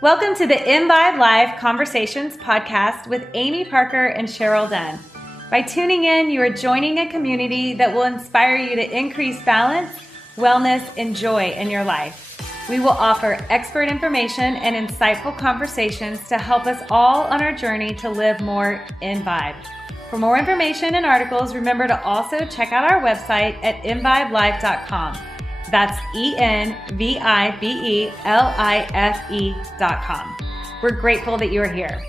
Welcome to the EnVibe Live Conversations podcast with Amy Parker and Cheryl Dunn. By tuning in, you are joining a community that will inspire you to increase balance, wellness, and joy in your life. We will offer expert information and insightful conversations to help us all on our journey to live more EnVibe. For more information and articles, remember to also check out our website at envibelife.com. That's EnVibelife.com. We're grateful that you're here.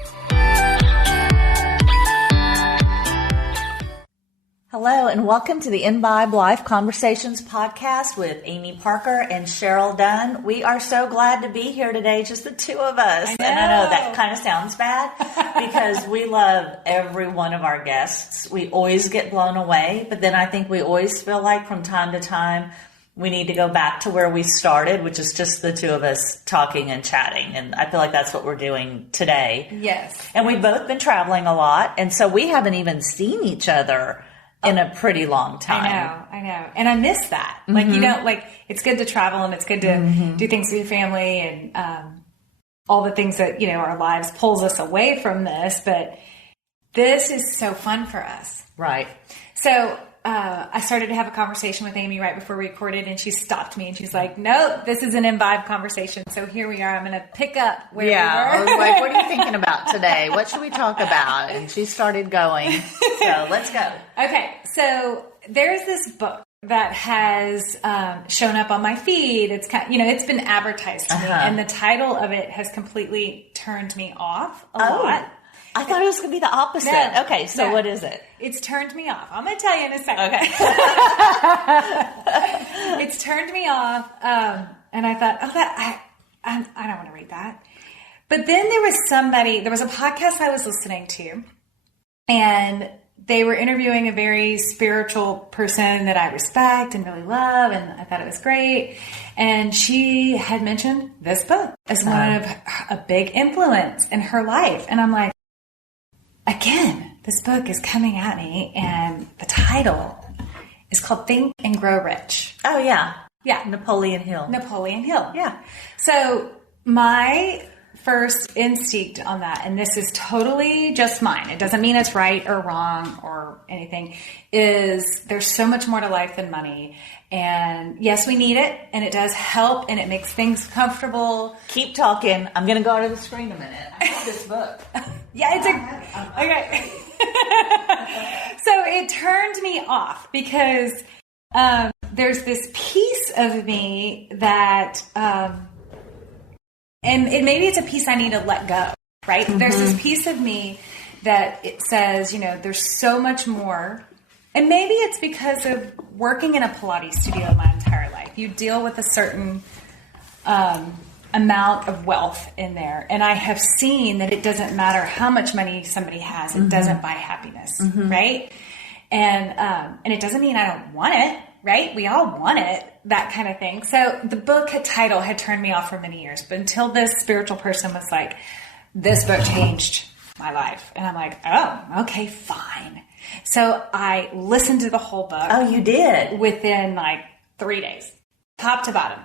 Hello, and welcome to the EnVibe Live Conversations podcast with Amy Parker and Cheryl Dunn. We are so glad to be here today, just the two of us. I know. And I know that kind of sounds bad because we love every one of our guests. We always get blown away, but then I think we always feel like from time to time, we need to go back to where we started, which is just the two of us talking and chatting. And I feel like that's what we're doing today. Yes. And we've both been traveling a lot. And so we haven't even seen each other in a pretty long time. I know. And I miss that. Like, you know, like it's good to travel and it's good to do things with your family and all the things that, you know, our lives pulls us away from this. But this is so fun for us. Right. So I started to have a conversation with Amy right before we recorded, and she stopped me and she's like, "No, this is an EnVibe conversation." So here we are. I'm going to pick up where we were. I was like, "What are you thinking about today? What should we talk about?" And she started going. So let's go. Okay, so there's this book that has shown up on my feed. It's kind, it's been advertised to me, and the title of it has completely turned me off a lot. I thought it was going to be the opposite. No, okay, so what is it? It's turned me off. I'm going to tell you in a second. Okay. It's turned me off, and I thought, I don't want to read that. But then there was a podcast I was listening to, and they were interviewing a very spiritual person that I respect and really love, and I thought it was great. And she had mentioned this book as one of a big influence in her life. And I'm like, again, this book is coming at me, and the title is called Think and Grow Rich. Oh, yeah. Yeah. Napoleon Hill. Yeah. So my first instinct on that, and this is totally just mine, it doesn't mean it's right or wrong or anything, is there's so much more to life than money. And yes, we need it, and it does help, and it makes things comfortable. Keep talking. I'm going to go out of the screen a minute. I have this book. Yeah, it's okay. So it turned me off because there's this piece of me that, and maybe it's a piece I need to let go, right? There's this piece of me that it says, there's so much more. And maybe it's because of working in a Pilates studio my entire life. You deal with a certain amount of wealth in there. And I have seen that it doesn't matter how much money somebody has. It doesn't buy happiness, right? And it doesn't mean I don't want it, right? We all want it, that kind of thing. So the book title had turned me off for many years. But until this spiritual person was like, this book changed my life. And I'm like, oh, okay, fine. So I listened to the whole book. Oh, you did? Within like 3 days, top to bottom.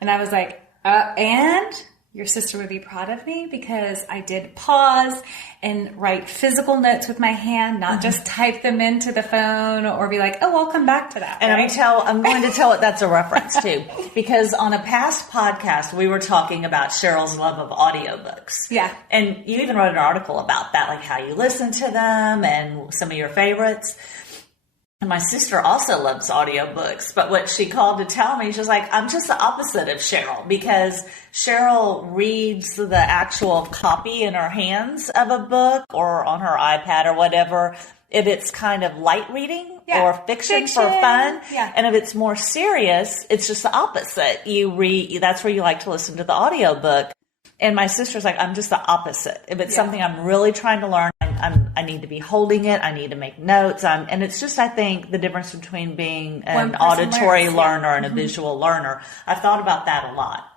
And I was like, and your sister would be proud of me because I did pause and write physical notes with my hand, not just type them into the phone or be like, oh, I'll come back to that. And right? I'm going to tell what that's a reference to, because on a past podcast, we were talking about Cheryl's love of audiobooks. Yeah. And you even wrote an article about that, like how you listen to them and some of your favorites. And my sister also loves audiobooks, but what she called to tell me, she was like, I'm just the opposite of Cheryl, because Cheryl reads the actual copy in her hands of a book or on her iPad or whatever, if it's kind of light reading or fiction for fun. Yeah. And if it's more serious, it's just the opposite. That's where you like to listen to the audiobook. And my sister's like, I'm just the opposite. If it's something I'm really trying to learn, I need to be holding it. I need to make notes. And it's just, I think, the difference between being an auditory learner and a visual learner. I've thought about that a lot.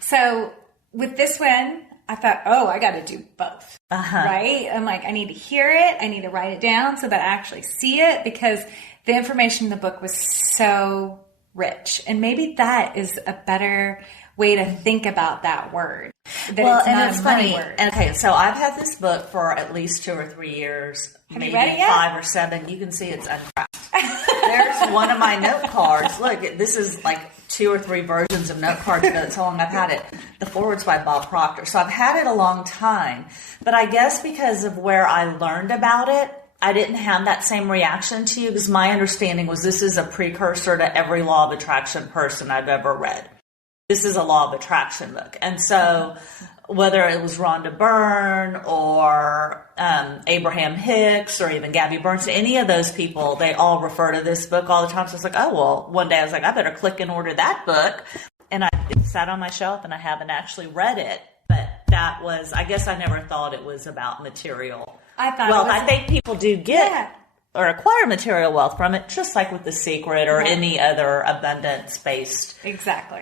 So with this one, I thought, oh, I got to do both, right? I'm like, I need to hear it. I need to write it down so that I actually see it, because the information in the book was so rich. And maybe that is a better way to think about that word. that Well, it's and not it's a money funny. word. Okay, so I've had this book for at least 2 or 3 years, Have you maybe read it yet? 5 or 7. You can see it's unwrapped. There's one of my note cards. Look, this is like 2 or 3 versions of note cards ago. That's how long I've had it. The foreword's by Bob Proctor. So I've had it a long time. But I guess because of where I learned about it, I didn't have that same reaction to you, because my understanding was this is a precursor to every law of attraction person I've ever read. This is a law of attraction book. And so whether it was Rhonda Byrne or Abraham Hicks or even Gabby Bernstein, any of those people, they all refer to this book all the time. So I was like, oh, well, one day I was like, I better click and order that book. And it sat on my shelf and I haven't actually read it. But that was, I guess I never thought it was about material. I think people do get or acquire material wealth from it, just like with The Secret or any other abundance-based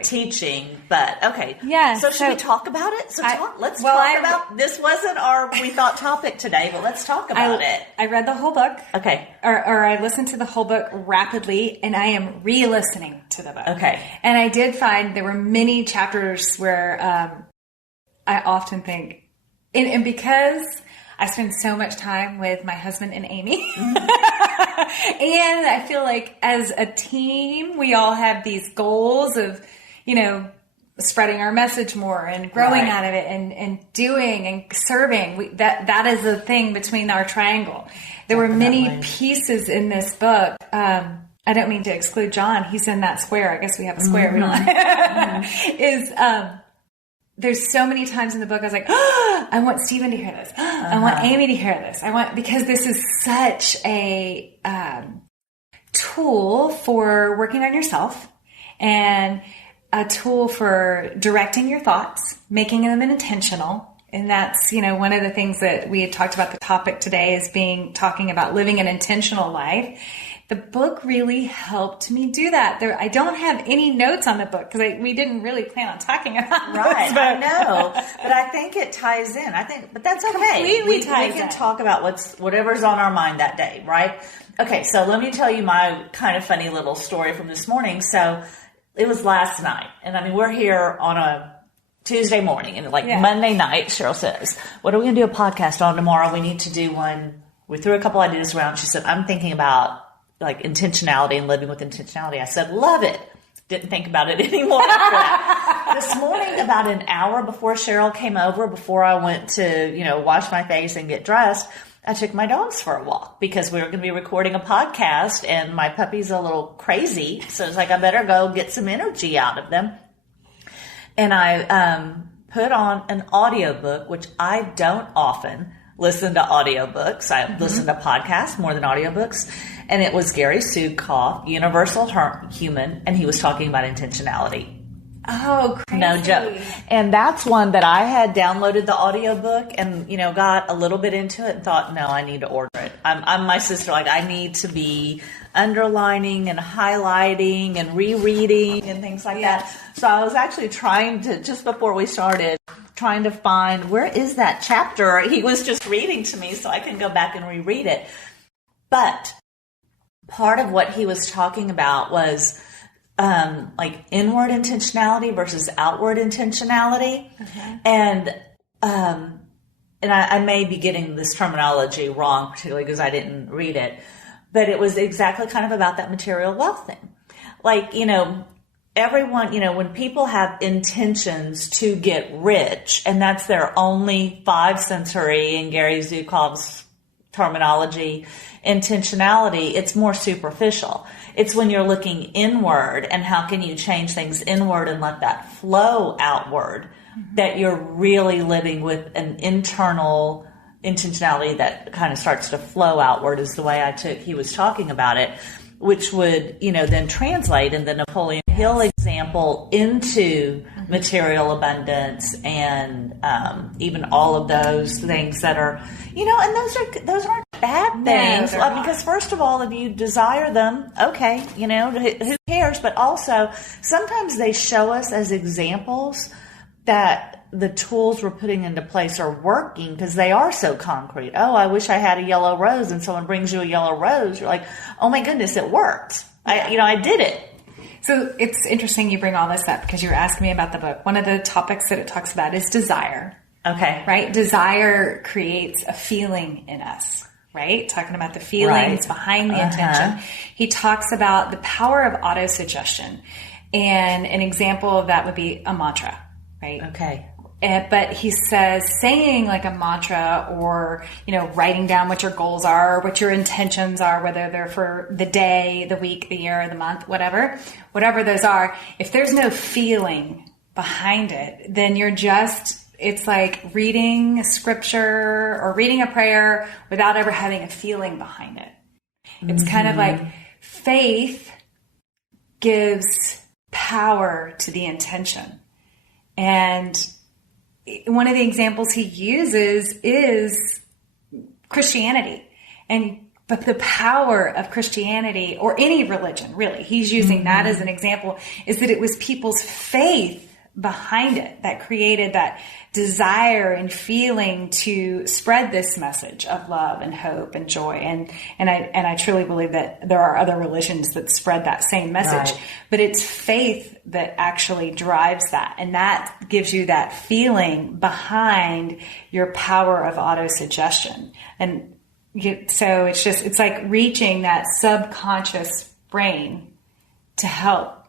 teaching. But okay, So should we talk about it? Let's talk about. This wasn't our we thought topic today, but let's talk about it. I read the whole book. Okay, or I listened to the whole book rapidly, and I am re-listening to the book. Okay, and I did find there were many chapters where I often think, and because I spend so much time with my husband and Amy. And I feel like as a team, we all have these goals of, spreading our message more and growing out of it and doing and serving. That is the thing between our triangle. There were many pieces in this book. I don't mean to exclude John. He's in that square. I guess we have a square. We don't. There's so many times in the book I was like, oh, I want Stephen to hear this. I want Amy to hear this. Because this is such a tool for working on yourself and a tool for directing your thoughts, making them intentional. And that's, one of the things that we had talked about the topic today is talking about living an intentional life. The book really helped me do that. I don't have any notes on the book because we didn't really plan on talking about this. Right, I know. But I think it ties in. But that's okay. We can talk about whatever's on our mind that day, right? Okay, so let me tell you my kind of funny little story from this morning. So it was last night. And we're here on a Tuesday morning. And Monday night, Cheryl says, what are we going to do a podcast on tomorrow? We need to do one. We threw a couple ideas around. She said, I'm thinking about intentionality and living with intentionality. I said, love it. Didn't think about it anymore after that. This morning, about an hour before Cheryl came over, before I went to, wash my face and get dressed, I took my dogs for a walk because we were going to be recording a podcast and my puppy's a little crazy. So it's like, I better go get some energy out of them. And I put on an audiobook, which I don't often listen to audiobooks. I listen to podcasts more than audiobooks. And it was Gary Zukav, Universal Human, and he was talking about intentionality. Oh, crazy. No joke. And that's one that I had downloaded the audiobook and, got a little bit into it and thought, no, I need to order it. I'm my sister, I need to be underlining and highlighting and rereading and things like that. So I was actually trying to, just before we started, trying to find, where is that chapter? He was just reading to me so I can go back and reread it. But part of what he was talking about was inward intentionality versus outward intentionality. And I may be getting this terminology wrong, particularly because I didn't read it, but it was exactly kind of about that material wealth thing. Everyone, when people have intentions to get rich, and that's their only 5 sensory in Gary Zukav's terminology, intentionality, it's more superficial. It's when you're looking inward and how can you change things inward and let that flow outward, that you're really living with an internal intentionality that kind of starts to flow outward, is the way he was talking about it, which would, then translate in the Napoleon Hill example into material abundance and even all of those things that are, and those aren't bad things. Because first of all, if you desire them, okay, who cares? But also, sometimes they show us as examples that the tools we're putting into place are working because they are so concrete. Oh, I wish I had a yellow rose, and someone brings you a yellow rose. You're like, oh my goodness, it worked. I did it. So it's interesting you bring all this up because you were asking me about the book. One of the topics that it talks about is desire. Okay. Right? Desire creates a feeling in us, right? Talking about the feelings behind the intention. He talks about the power of autosuggestion. And an example of that would be a mantra, right? Okay. But he says saying like a mantra or, writing down what your goals are, what your intentions are, whether they're for the day, the week, the year, the month, whatever those are, if there's no feeling behind it, then it's like reading a scripture or reading a prayer without ever having a feeling behind it. It's kind of like faith gives power to the intention. And one of the examples he uses is Christianity. But the power of Christianity, or any religion, really, he's using that as an example, is that it was people's faith behind it that created that desire and feeling to spread this message of love and hope and joy. And I truly believe that there are other religions that spread that same message, but it's faith that actually drives that. And that gives you that feeling behind your power of autosuggestion. And so it's like reaching that subconscious brain to help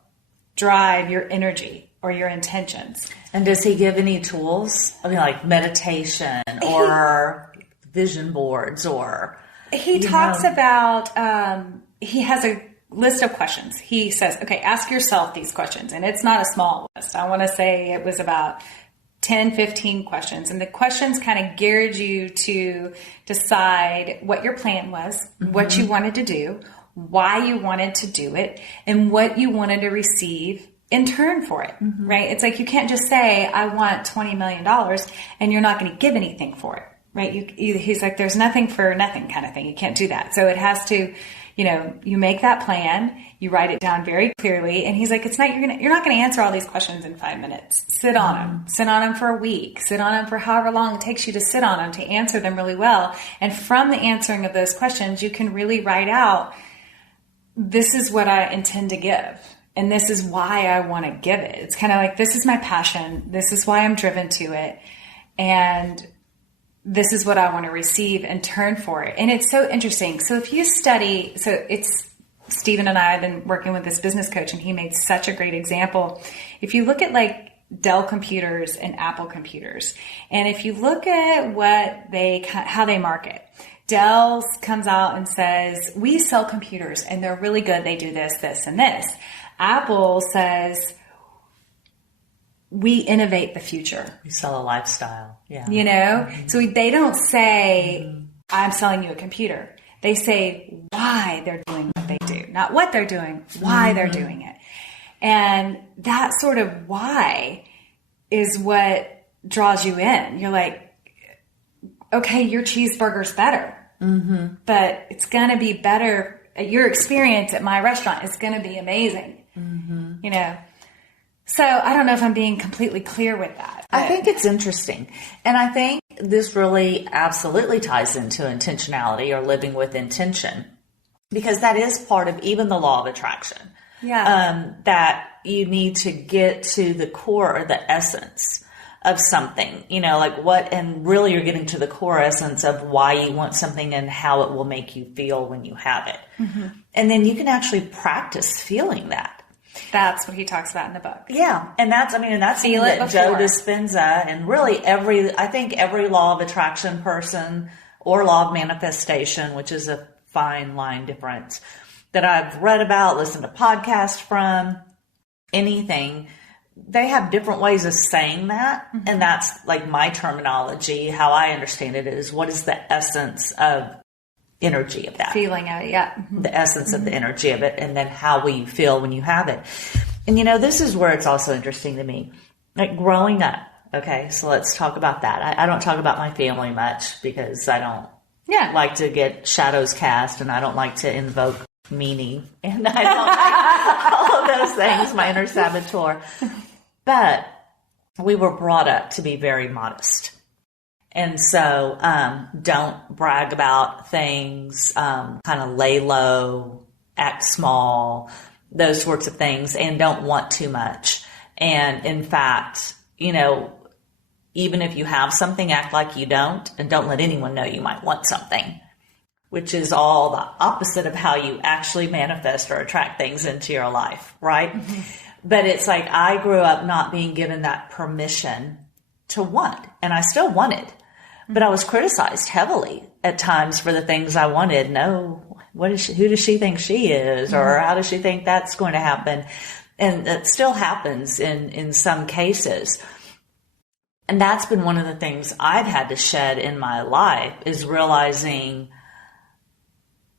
drive your energy or your intentions. And does he give any tools? I mean, like meditation or vision boards or... He talks about, he has a list of questions. He says, okay, ask yourself these questions. And it's not a small list. I want to say it was about 10, 15 questions. And the questions kind of geared you to decide what your plan was, what you wanted to do, why you wanted to do it, and what you wanted to receive in turn for it, right? It's like you can't just say, I want $20 million, and you're not going to give anything for it, right? He's like, there's nothing for nothing kind of thing. You can't do that. So it has to, you make that plan, you write it down very clearly, and he's like, you're not going to answer all these questions in 5 minutes. Sit on them for a week, sit on them for however long it takes you to sit on them to answer them really well. And from the answering of those questions, you can really write out, this is what I intend to give. And this is why I want to give it. It's kind of like, this is my passion. This is why I'm driven to it. And this is what I want to receive in turn for it. And it's so interesting. So if you study, Stephen and I have been working with this business coach, and he made such a great example. If you look at like Dell computers and Apple computers, and if you look at how they market, Dell comes out and says, we sell computers and they're really good. They do this, this, and this. Apple says, we innovate the future. We sell a lifestyle. Yeah. So they don't say, I'm selling you a computer. They say why they're doing what they do, not what they're doing, why they're doing it. And that sort of why is what draws you in. You're like, okay, your cheeseburger's better, but it's going to be better. Your experience at my restaurant is going to be amazing. So I don't know if I'm being completely clear with that. I think it's interesting. And I think this really absolutely ties into intentionality or living with intention, because that is part of even the law of attraction. Yeah. That you need to get to the core or the essence of something, like what, and really you're getting to the core essence of why you want something and how it will make you feel when you have it. And then you can actually practice feeling that. That's what he talks about in the book. Yeah. And that's something that Joe Dispenza and really I think every law of attraction person or law of manifestation, which is a fine line difference, that I've read about, listened to podcasts from, anything, they have different ways of saying that. And that's like my terminology. How I understand it is, what is the essence of energy of that? Feeling of it, yeah. The essence of the energy of it, and then how will you feel when you have it? And this is where it's also interesting to me. Like growing up, okay, so let's talk about that. I don't talk about my family much because I don't like to get shadows cast, and I don't like to invoke meaning, and I don't like all of those things, my inner saboteur. But we were brought up to be very modest. And so don't brag about things, kind of lay low, act small, those sorts of things and don't want too much. And in fact, you know, even if you have something, act like you don't, and don't let anyone know you might want something, which is all the opposite of how you actually manifest or attract things into your life, right? Mm-hmm. But it's like I grew up not being given that permission to want, and I still wanted, but I was criticized heavily at times for the things I wanted. No, what is she, who does she think she is? Or how does she think that's going to happen? And that still happens in some cases. And that's been one of the things I've had to shed in my life, is realizing,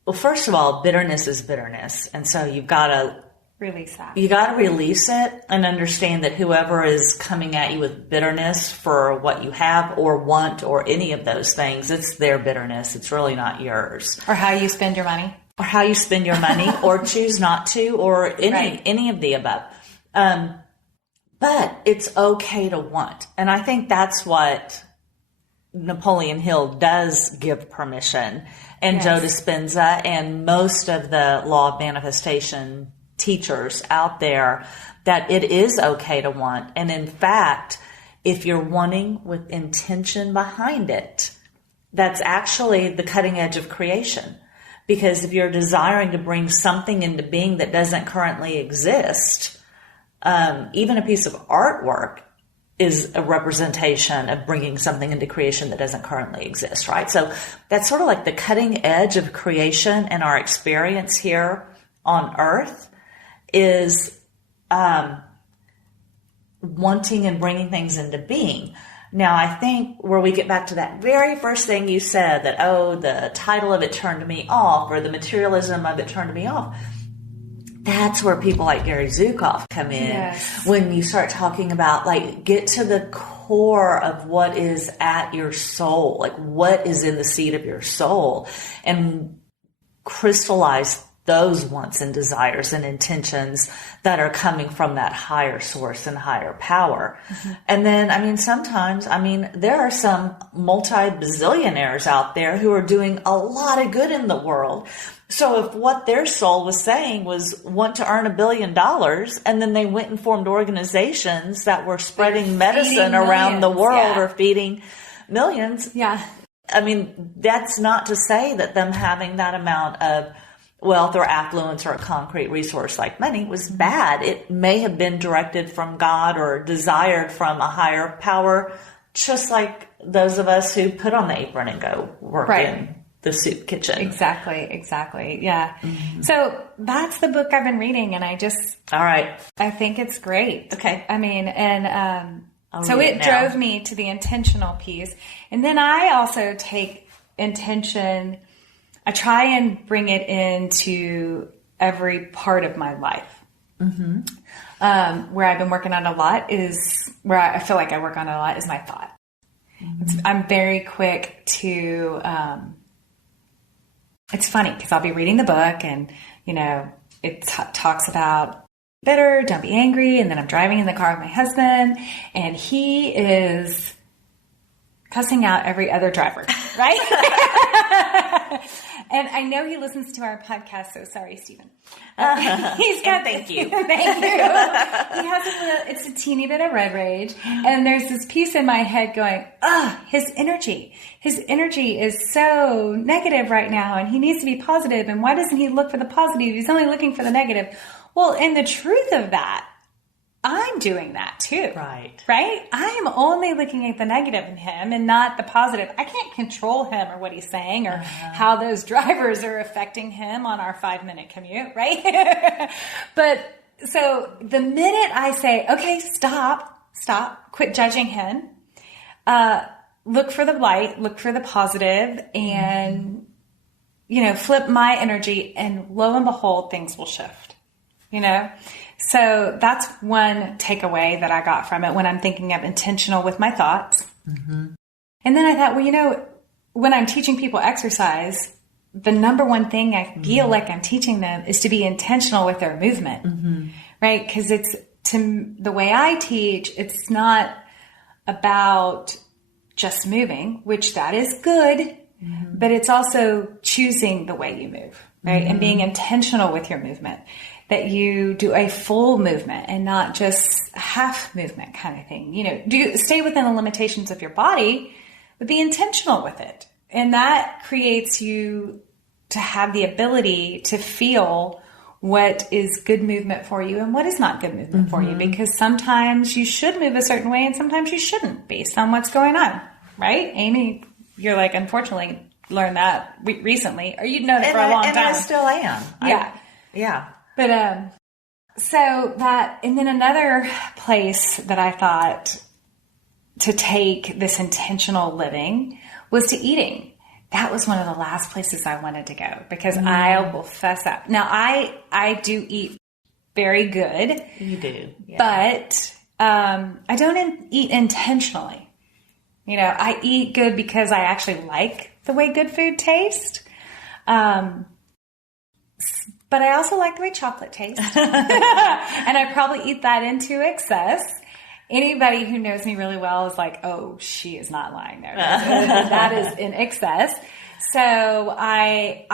well, first of all, bitterness is bitterness. And so you've got to release that. You got to release it and understand that whoever is coming at you with bitterness for what you have or want or any of those things, it's their bitterness. It's really not yours. Or how you spend your money. Or how you spend your money or choose not to, or any of the above. But it's okay to want. And I think that's what Napoleon Hill does give permission. And Joe Dispenza and most of the law of manifestation teachers out there, that it is okay to want. And in fact, if you're wanting with intention behind it, that's actually the cutting edge of creation. Because if you're desiring to bring something into being that doesn't currently exist, even a piece of artwork is a representation of bringing something into creation that doesn't currently exist, right? So that's sort of like the cutting edge of creation, and our experience here on Earth is wanting and bringing things into being. Now, I think where we get back to that very first thing you said, that, oh, the title of it turned me off, or the materialism of it turned me off, that's where people like Gary Zukav come in. Yes. When you start talking about, like, get to the core of what is at your soul, like what is in the seed of your soul, and crystallize those wants and desires and intentions that are coming from that higher source and higher power. Mm-hmm. And then, I mean, sometimes, there are some multi-bazillionaires out there who are doing a lot of good in the world. So if what their soul was saying was want to earn $1 billion, and then they went and formed organizations that were spreading medicine around the world or feeding millions. Yeah. I mean, that's not to say that them having that amount of wealth or affluence or a concrete resource like money was bad. It may have been directed from God or desired from a higher power, just like those of us who put on the apron and go work in the soup kitchen. Exactly. Yeah. Mm-hmm. So that's the book I've been reading, and I think it's great. Okay. So it drove me to the intentional piece. And then I also take intention, I try and bring it into every part of my life. Mm-hmm. Where I've been working on a lot is, where I feel like I work on a lot, is my thought. Mm-hmm. I'm very quick to, it's funny because I'll be reading the book and, it talks about bitter, don't be angry. And then I'm driving in the car with my husband, and he is cussing out every other driver, right? And I know he listens to our podcast, so sorry, Stephen. He's got, thank you. Thank you. He has it's a teeny bit of road rage. And there's this piece in my head going, his energy is so negative right now, and he needs to be positive. And why doesn't he look for the positive? He's only looking for the negative. Well, and the truth of that, I'm doing that too. Right? I'm only looking at the negative in him and not the positive. I can't control him or what he's saying or how those drivers are affecting him on our 5-minute commute, right? But so the minute I say, okay, stop, quit judging him, look for the light, look for the positive, and, flip my energy, and lo and behold, things will shift, So that's one takeaway that I got from it when I'm thinking of intentional with my thoughts. Mm-hmm. And then I thought, when I'm teaching people exercise, the number one thing I feel like I'm teaching them is to be intentional with their movement, right? Because the way I teach, it's not about just moving, which that is good, but it's also choosing the way you move, right? And being intentional with your movement. that you do a full movement and not just a half movement kind of thing. Stay within the limitations of your body, but be intentional with it. And that creates you to have the ability to feel what is good movement for you and what is not good movement for you, because sometimes you should move a certain way and sometimes you shouldn't based on what's going on. Right? Amy, you're like, unfortunately, learned that recently, or you'd known it for a long time. And I still am. Yeah. But, so that, and then another place that I thought to take this intentional living was to eating. That was one of the last places I wanted to go, because I will fess up. Now, I do eat very good. You do. Yeah. But I don't eat intentionally. I eat good because I actually like the way good food tastes. But I also like the way chocolate tastes. And I probably eat that into excess. Anybody who knows me really well is like, oh, she is not lying there. That is in excess. So I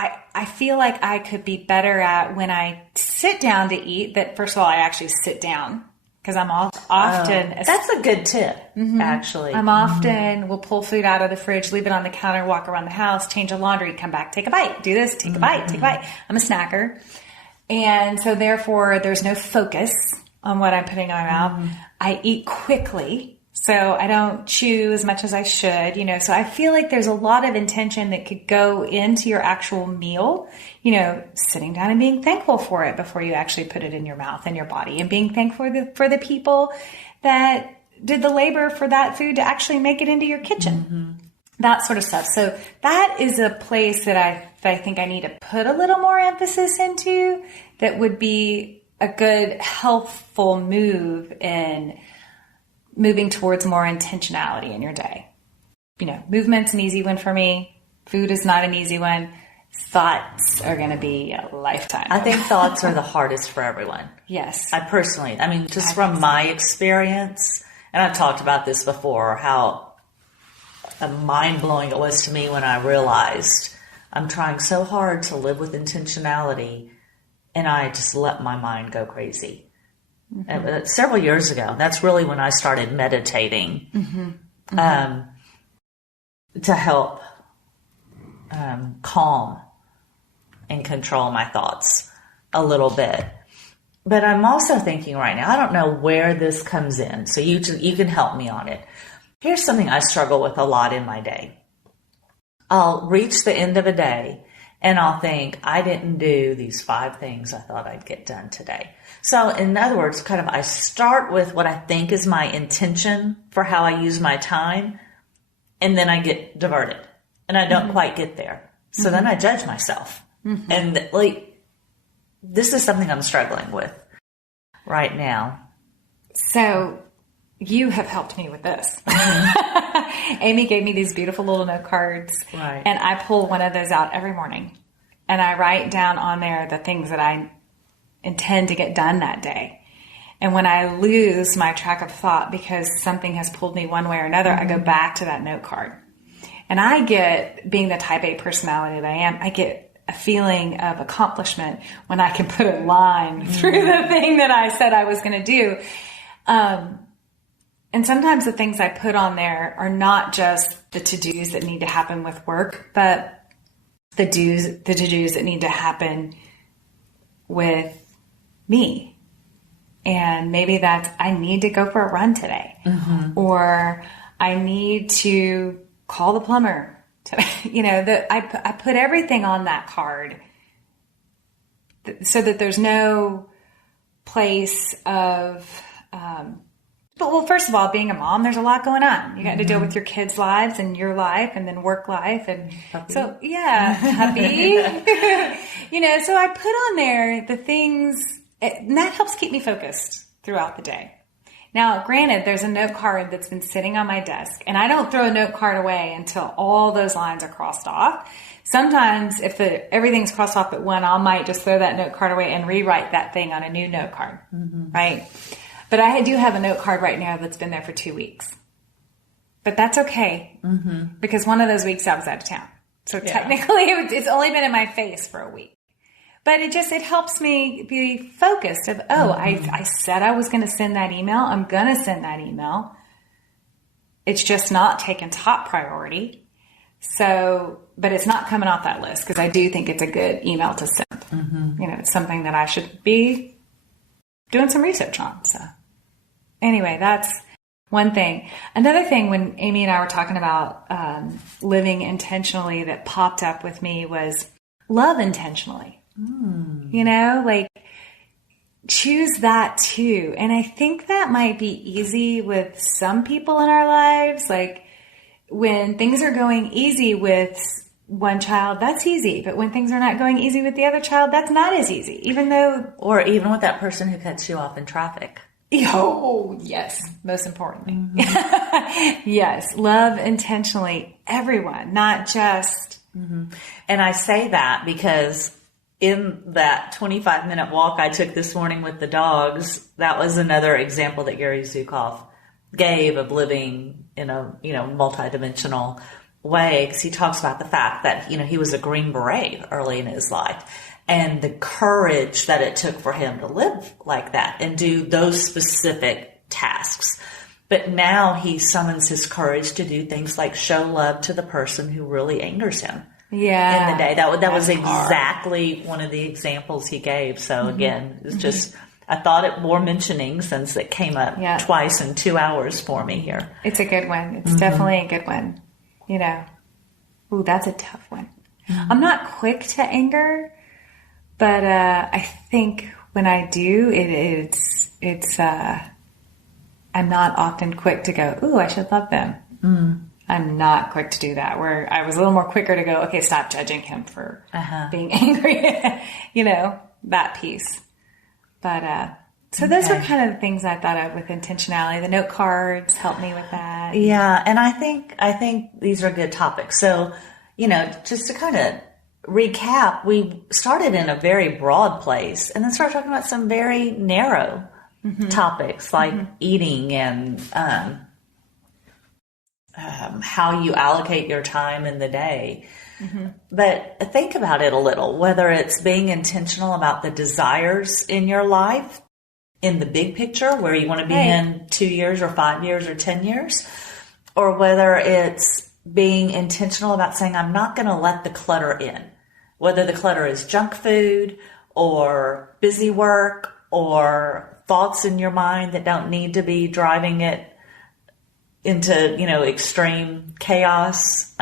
feel like I could be better at, when I sit down to eat, that first of all, I actually sit down, because I'm often... that's a good tip, actually. I'm often will pull food out of the fridge, leave it on the counter, walk around the house, change the laundry, come back, take a bite, do this, take a bite, take a bite. I'm a snacker. And so therefore, there's no focus on what I'm putting in my mouth. I eat quickly, so I don't chew as much as I should, So I feel like there's a lot of intention that could go into your actual meal, sitting down and being thankful for it before you actually put it in your mouth and your body, and being thankful for the people that did the labor for that food to actually make it into your kitchen. That sort of stuff. So that is a place that I think I need to put a little more emphasis into, that would be a good, healthful move in moving towards more intentionality in your day. Movement's an easy one for me. Food is not an easy one. Thoughts are going to be a lifetime. I think thoughts are the hardest for everyone. Yes. From my experience, and I've talked about this before, how mind-blowing it was to me when I realized I'm trying so hard to live with intentionality, and I just let my mind go crazy. Several years ago, that's really when I started meditating to help calm and control my thoughts a little bit. But I'm also thinking right now, I don't know where this comes in, so you can help me on it. Here's something I struggle with a lot in my day. I'll reach the end of a day and I'll think, I didn't do these 5 things I thought I'd get done today. So in other words, I start with what I think is my intention for how I use my time, and then I get diverted and I don't quite get there. So then I judge myself. And this is something I'm struggling with right now. So you have helped me with this. Amy gave me these beautiful little note cards. Right. And I pull one of those out every morning. And I write down on there the things that I intend to get done that day. And when I lose my track of thought because something has pulled me one way or another, I go back to that note card. And I get, being the type A personality that I am, I get a feeling of accomplishment when I can put a line through the thing that I said I was going to do. And sometimes the things I put on there are not just the to-dos that need to happen with work, but the to-dos that need to happen with me. And maybe that's, I need to go for a run today, or I need to call the plumber today. I put everything on that card so that there's no place of, well, first of all, being a mom, there's a lot going on. You got to deal with your kids' lives and your life and then work life. And puppy. So, yeah, puppy. So I put on there the things, and that helps keep me focused throughout the day. Now, granted, there's a note card that's been sitting on my desk, and I don't throw a note card away until all those lines are crossed off. Sometimes if everything's crossed off but one, I might just throw that note card away and rewrite that thing on a new note card, right? But I do have a note card right now that's been there for 2 weeks. But that's okay, because one of those weeks I was out of town. So technically it's only been in my face for a week. But it helps me be focused of, I said I was going to send that email. I'm going to send that email. It's just not taken top priority. So, but it's not coming off that list because I do think it's a good email to send. It's something that I should be doing some research on. So anyway, that's one thing. Another thing, when Amy and I were talking about living intentionally, that popped up with me was love intentionally. Like choose that too. And I think that might be easy with some people in our lives. Like when things are going easy with one child, that's easy. But when things are not going easy with the other child, that's not as easy, or even with that person who cuts you off in traffic. Oh, yes. Most importantly. Yes. Love intentionally everyone, not just. And I say that because in that 25-minute walk I took this morning with the dogs, that was another example that Gary Zukav gave of living in a, multidimensional way. Because he talks about the fact that, he was a Green Beret early in his life. And the courage that it took for him to live like that and do those specific tasks. But now he summons his courage to do things like show love to the person who really angers him. Yeah. In the day. That was exactly one of the examples he gave. So again, it's just, I thought it bore mentioning since it came up twice in 2 hours for me here. It's a good one. It's definitely a good one. Ooh, that's a tough one. I'm not quick to anger, but I think when I do, it's I'm not often quick to go, ooh, I should love them. I'm not quick to do that, where I was a little more quicker to go, okay, stop judging him for being angry, that piece. But, so those were kind of the things I thought of with intentionality. The note cards helped me with that. Yeah. And I think these are good topics. So, just to kind of recap, we started in a very broad place and then started talking about some very narrow topics like eating and, how you allocate your time in the day. But think about it a little, whether it's being intentional about the desires in your life in the big picture, where you want to be in 2 years or 5 years or 10 years, or whether it's being intentional about saying, I'm not going to let the clutter in, whether the clutter is junk food or busy work or thoughts in your mind that don't need to be driving it into, extreme chaos.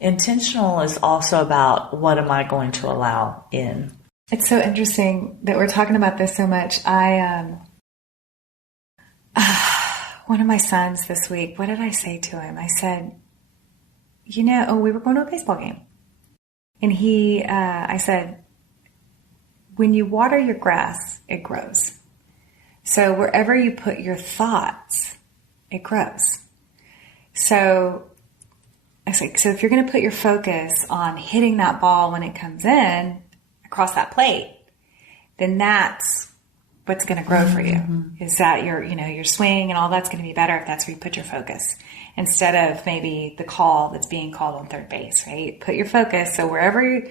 Intentional is also about what am I going to allow in. It's so interesting that we're talking about this so much. One of my sons this week, what did I say to him? I said, we were going to a baseball game. And I said, when you water your grass, it grows. So wherever you put your thoughts, it grows. So I was like, so if you're going to put your focus on hitting that ball when it comes in across that plate, then that's what's going to grow for you. Is that your swing and all that's going to be better if that's where you put your focus instead of maybe the call that's being called on third base, right? Put your focus. So wherever you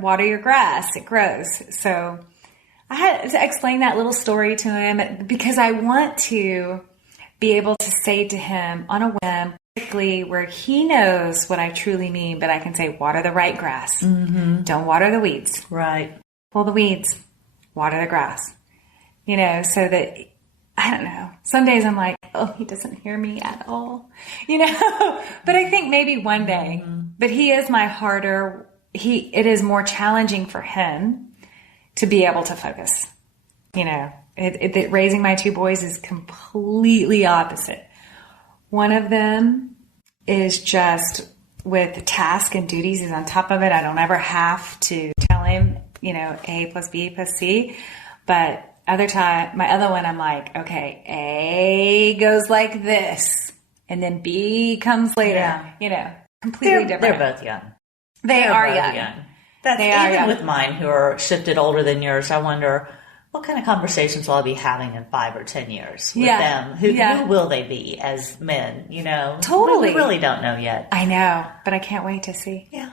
water your grass, it grows. So I had to explain that little story to him because I want to be able to say to him on a whim, quickly, where he knows what I truly mean, but I can say, water the right grass. Don't water the weeds. Right. Pull the weeds, water the grass. So that, I don't know. Some days I'm like, oh, he doesn't hear me at all. But I think maybe one day, but he is my harder, it is more challenging for him to be able to focus. Raising my two boys is completely opposite. One of them is just with task and duties. He's on top of it. I don't ever have to tell him, A plus B plus C. But my other one, I'm like, okay, A goes like this, and then B comes later. Completely different. They're both young. They are young. Even with mine, who are shifted older than yours, I wonder, what kind of conversations will I be having in 5 or 10 years with them? Who will they be as men, Totally. We really don't know yet. I know, but I can't wait to see. Yeah.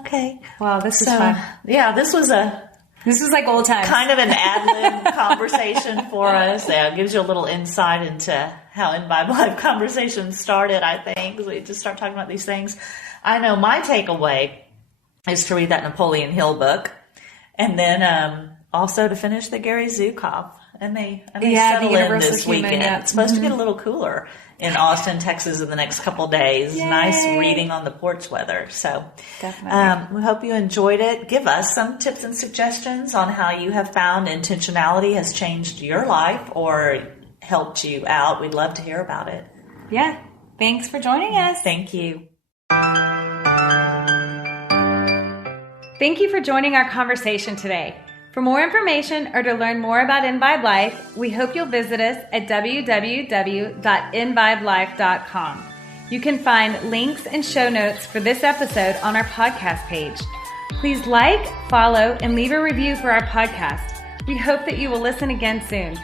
Okay. Wow, this is fun. Yeah, this was like old times. kind of an ad-lib conversation for us. Yeah, it gives you a little insight into how EnVibe Live conversations started, I think. We just start talking about these things. I know my takeaway is to read that Napoleon Hill book, and then also to finish the Gary Zukav. And they settle in this weekend. Yeah. It's supposed to get a little cooler in Austin, Texas in the next couple days. Yay. Nice reading on the porch weather. So Definitely. we hope you enjoyed it. Give us some tips and suggestions on how you have found intentionality has changed your life or helped you out. We'd love to hear about it. Yeah. Thanks for joining us. Thank you. Thank you for joining our conversation today. For more information or to learn more about EnVibe Life, we hope you'll visit us at www.envibelife.com. You can find links and show notes for this episode on our podcast page. Please like, follow, and leave a review for our podcast. We hope that you will listen again soon.